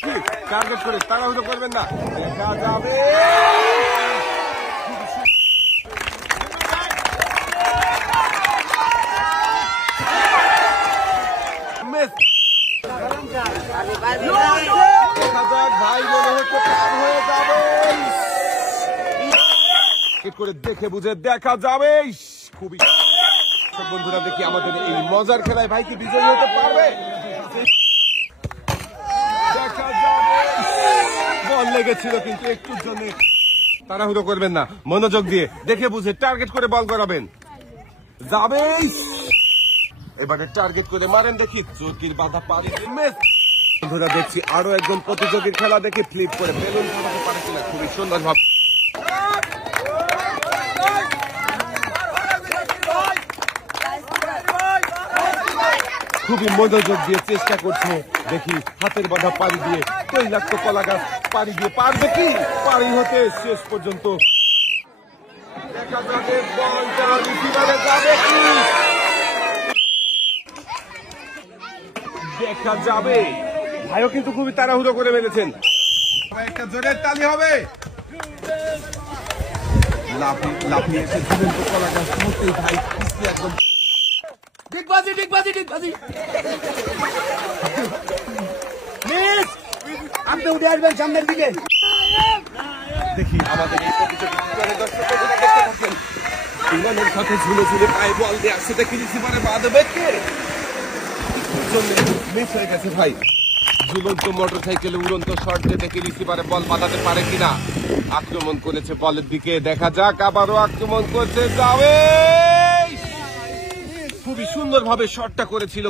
Target করে তাড়াহুড়ো করবেন না, দেখা যাবে। ভাই মনে হচ্ছে পার হয়ে যাবে, করে দেখে বুঝে দেখা যাবে। খুবই বন্ধুরা, দেখি আমাদের এই মজার খেলায় ভাই কি বিজয়ী হতে পারবে? দেখা যাবে। বল লেগেছিল কিন্তু একটুর জন্য। তাড়াহুড়ো করবেন না, মনোযোগ দিয়ে দেখে বুঝে টার্গেট করে বল করাবেন। যাবে, এবারে টার্গেট করে মারেন দেখি। চোরকির বাধা পারি। বন্ধুরা দেখছি আরো একজন প্রতিযোগীর খেলা দেখে ফ্লিপ করে বেলুন ফাটাতে পারে কিনা। খুবই সুন্দর ভাবে খুবই মনোযোগ দিয়ে চেষ্টা করছে। দেখি হাতের বাধা পাড়ি দিয়ে তৈলাক্ত কলা গাছ পাড়ি দিয়ে পারবে কি? পাড়ি হতে শেষ পর্যন্ত দেখা যাবে বলটা রিসিভারে যাবে কি? দেখা যাবে। ভাইও কিন্তু খুবই তাড়াহুড়ো করে বেঁধেছেন। একটা জোরের তালি হবে। লাফিয়ে এসে ঝুলন্ত কলা গাছ মুহূর্তেই ভাই একদম ডিগবাজি আপনি উঠে আসবেন সামনের দিকে। দেখি আমাদের এই প্রতিযোগিতার দর্শকরা দেখতে থাকেন। ইংল্যান্ডের সাথে ঝুলে ঝুলে পায়ে বল দিয়ে আসছে, দেখি রিসিভারে বাঁধবে কে? মিস হয়ে গেছে ভাই। ঝুলন্ত মোটর সাইকেলে উড়ন্ত শট দিয়ে দেখি রিসিভারে বল বাঁধাতে পারে কিনা। আক্রমণ করেছে বলের দিকে, দেখা যাক। আবারও আক্রমণ করতে যাবে। খুবই সুন্দর ভাবে শটটা করেছিল।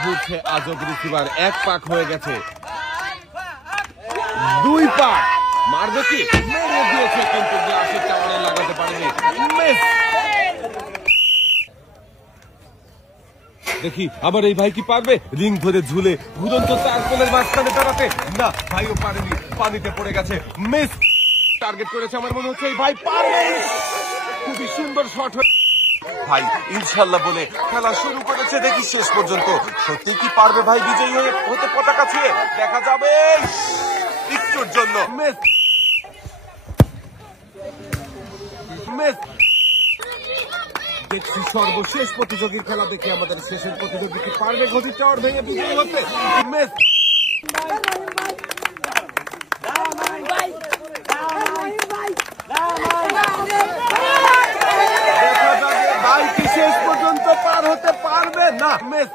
ঘুরছে আজব রিসিভার, এক পাক হয়ে গেছে, দুই পাক মারবে কি? মেরে দিয়েছে কিন্তু গ্লাসের টাওয়ারে লাগাতে পারেনি। মিস। দেখি আবার এই ভাই কি পারবে? রিং ধরে ঝুলে ঘুরন্ত চারকোলের মাঝখানে দাঁড়াতে। না, ভাইও পারেনি, পানিতে পড়ে গেছে। মিস। টার্গেট করেছে, আমার মনে হচ্ছে এই ভাই পারবে। খুবই সুন্দর শট ভাই ইনশাল্লাহ বলে খেলা শুরু করেছে। দেখি শেষ পর্যন্ত সত্যি কি পারবে ভাই বিজয়ী হতে পতাকা ছুঁয়ে? দেখা যাবে। একটুর জন্য মিস। দেখছি সর্বশেষ প্রতিযোগীর খেলা দেখি আমাদের শেষের প্রতিযোগী কি পারবে ঘটির টাওয়ার ভেঙে বিজয়ী হতে? মিস। ভাই কি শেষ পর্যন্ত পার হতে পারবে না? মিস।